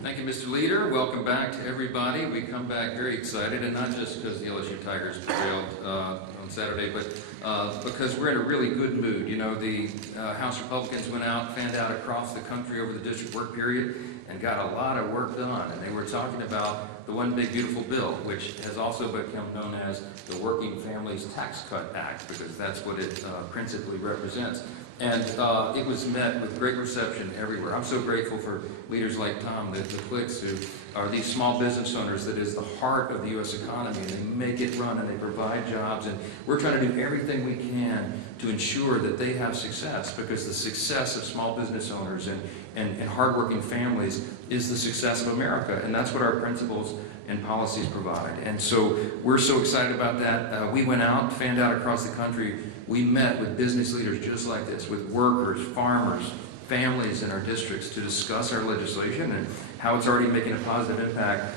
Thank you, Mr. Leader. Welcome back to everybody. We come back very excited, and not just because the LSU Tigers prevailed on Saturday, but because we're in a really good mood. You know, the House Republicans went out, fanned out across the country over the district work period, and got a lot of work done. And they were talking about the One Big Beautiful Bill, which has also become known as the Working Families Tax Cut Act, because that's what it principally represents. And it was met with great reception everywhere. I'm so grateful for leaders like Tom, the Clicks, who are these small business owners that is the heart of the U.S. economy, and they make it run and they provide jobs. And we're trying to do everything we can to ensure that they have success, because the success of small business owners and hardworking families is the success of America. And that's what our principles and policies provide. And so we're so excited about that. We went out, fanned out across the country. We met with business leaders just like this, with workers, farmers, families in our districts to discuss our legislation and how it's already making a positive impact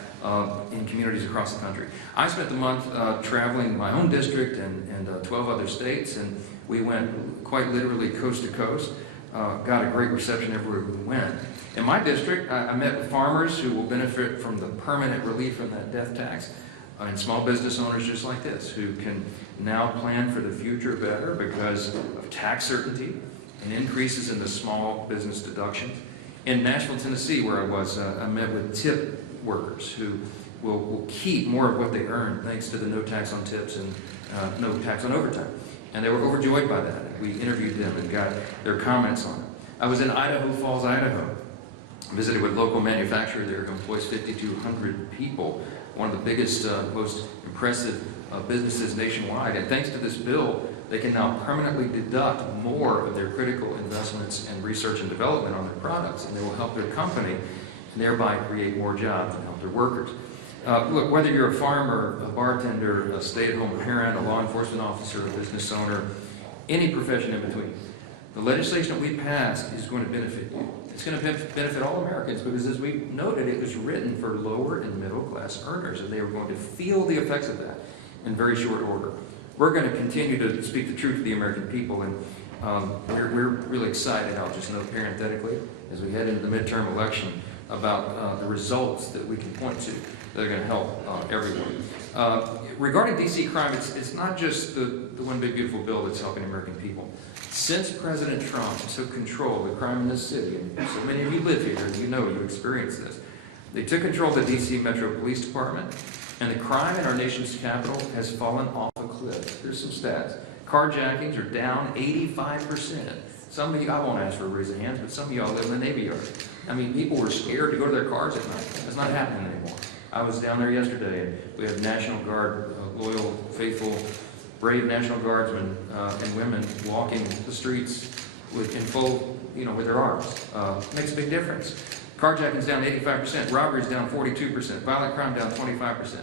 in communities across the country. I spent the month traveling my own district and 12 other states, and we went quite literally coast to coast. Got a great reception everywhere we went. In my district, I met with farmers who will benefit from the permanent relief from that death tax, and small business owners just like this, who can now plan for the future better because of tax certainty and increases in the small business deductions. In Nashville, Tennessee, where I was, I met with tip workers who will keep more of what they earn thanks to the no tax on tips and no tax on overtime. And they were overjoyed by that. We interviewed them and got their comments on it. I was in Idaho Falls, Idaho. Visited with a local manufacturer there who employs 5,200 people, one of the biggest, most impressive businesses nationwide. And thanks to this bill, they can now permanently deduct more of their critical investments and research and development on their products, and they will help their company and thereby create more jobs and help their workers. Look, whether you're a farmer, a bartender, a stay-at-home parent, a law enforcement officer, a business owner, any profession in between, the legislation that we passed is going to benefit you. It's going to benefit all Americans, because as we noted, it was written for lower and middle class earners, and they were going to feel the effects of that in very short order. We're going to continue to speak the truth to the American people, and we're really excited, I'll just note parenthetically, as we head into the midterm election, about the results that we can point to that are going to help everyone. Regarding DC crime, it's not just the One Big Beautiful Bill that's helping American people. Since President Trump took control of the crime in this city, and so many of you live here, and you know, you experienced this, they took control of the DC Metro Police Department, and the crime in our nation's capital has fallen off a cliff. There's some stats. Carjackings are down 85%. Some of you, I won't ask for a raise of hands, but some of y'all live in the Navy Yard. I mean, people were scared to go to their cars at night. That's not happening anymore. I was down there yesterday, and we have National Guard, loyal, faithful, brave National Guardsmen and women walking the streets in full, with their arms. Makes a big difference. Carjacking's down 85%, robbery's down 42%, violent crime down 25%.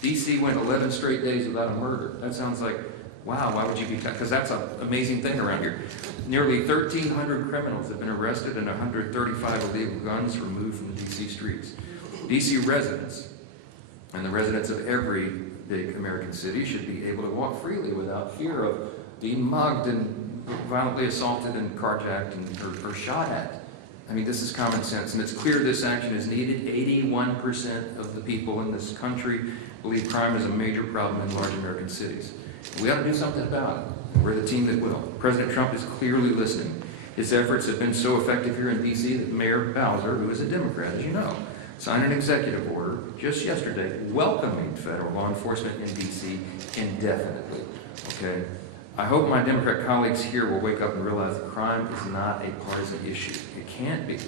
DC went 11 straight days without a murder. That sounds like, wow, why would you be, because that's an amazing thing around here. Nearly 1,300 criminals have been arrested and 135 illegal guns removed from the DC streets. DC residents, and the residents of every big American city, should be able to walk freely without fear of being mugged and violently assaulted and carjacked or shot at. I mean, this is common sense, and it's clear this action is needed. 81% of the people in this country believe crime is a major problem in large American cities. We ought to do something about it. We're the team that will. President Trump is clearly listening. His efforts have been so effective here in D.C. that Mayor Bowser, who is a Democrat, as you know, signed an executive order just yesterday welcoming federal law enforcement in D.C. indefinitely. Okay? I hope my Democrat colleagues here will wake up and realize that crime is not a partisan issue. It can't be.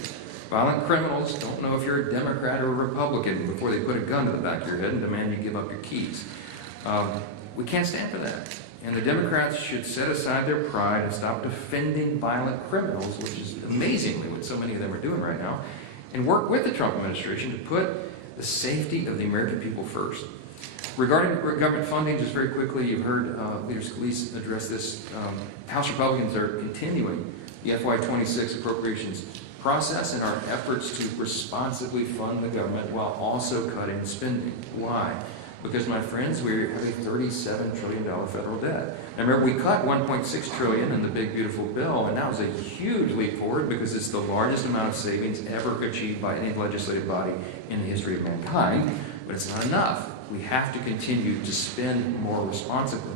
Violent criminals don't know if you're a Democrat or a Republican before they put a gun to the back of your head and demand you give up your keys. We can't stand for that. And the Democrats should set aside their pride and stop defending violent criminals, which is amazingly what so many of them are doing right now, and work with the Trump administration to put the safety of the American people first. Regarding government funding, just very quickly, you've heard Leader Scalise address this. House Republicans are continuing the FY26 appropriations process in our efforts to responsibly fund the government while also cutting spending. Why? Because, my friends, we have a $37 trillion federal debt. Now remember, we cut $1.6 trillion in the big, beautiful bill, and that was a huge leap forward because it's the largest amount of savings ever achieved by any legislative body in the history of mankind. But it's not enough. We have to continue to spend more responsibly.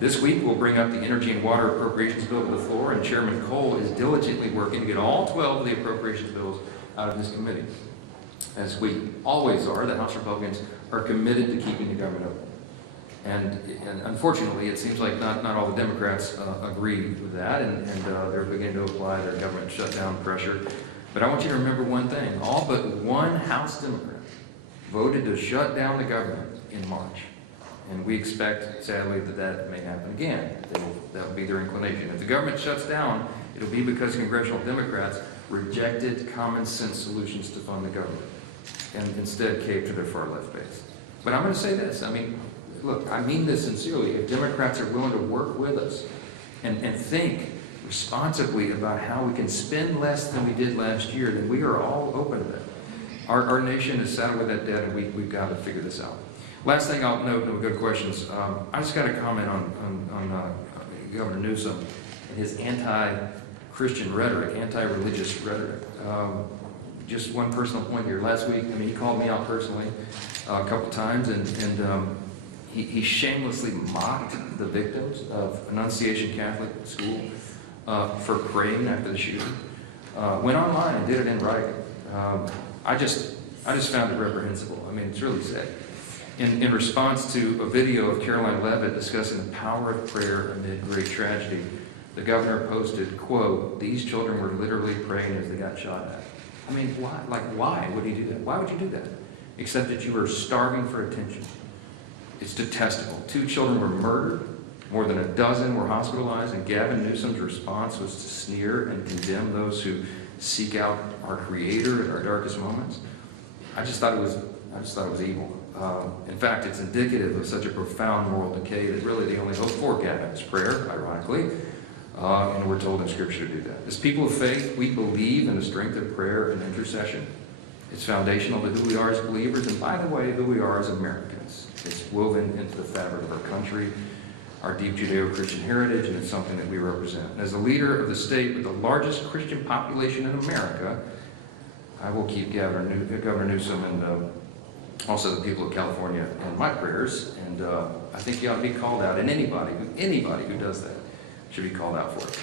This week, we'll bring up the Energy and Water Appropriations Bill to the floor, and Chairman Cole is diligently working to get all 12 of the appropriations bills out of this committee. As we always are, the House Republicans are committed to keeping the government open. And unfortunately, it seems like not all the Democrats agree with that, and they're beginning to apply their government shutdown pressure. But I want you to remember one thing. All but one House Democrat voted to shut down the government in March. And we expect, sadly, that may happen again. That will be their inclination. If the government shuts down, it'll be because congressional Democrats rejected common sense solutions to fund the government and instead caved to their far left base. But I'm going to say this. I mean, look, I mean this sincerely. If Democrats are willing to work with us and think responsibly about how we can spend less than we did last year, then we are all open to that. Our nation is saddled with that debt, and we've got to figure this out. Last thing I'll note, and we'll go to questions. I just got a comment on Governor Newsom and his anti-Christian rhetoric, anti-religious rhetoric. Just one personal point here. Last week, I mean, he called me out personally a couple times, and he shamelessly mocked the victims of Annunciation Catholic School for praying after the shooting. Went online and did it in writing. I just found it reprehensible. I mean, it's really sad. In response to a video of Caroline Leavitt discussing the power of prayer amid great tragedy, the governor posted, quote, "These children were literally praying as they got shot at." I mean, why? Like, why would he do that? Why would you do that? Except that you were starving for attention. It's detestable. 2 children were murdered. More than a dozen were hospitalized, and Gavin Newsom's response was to sneer and condemn those who seek out our Creator at our darkest moments. I just thought it was evil. In fact, it's indicative of such a profound moral decay that really the only hope for Gavin is prayer, ironically, and we're told in Scripture to do that. As people of faith, we believe in the strength of prayer and intercession. It's foundational to who we are as believers, and by the way, who we are as Americans. It's woven into the fabric of our country, our deep Judeo-Christian heritage, and it's something that we represent. And as the leader of the state with the largest Christian population in America, I will keep Governor Newsom and also the people of California in my prayers, and I think you ought to be called out, and anybody who does that should be called out for it.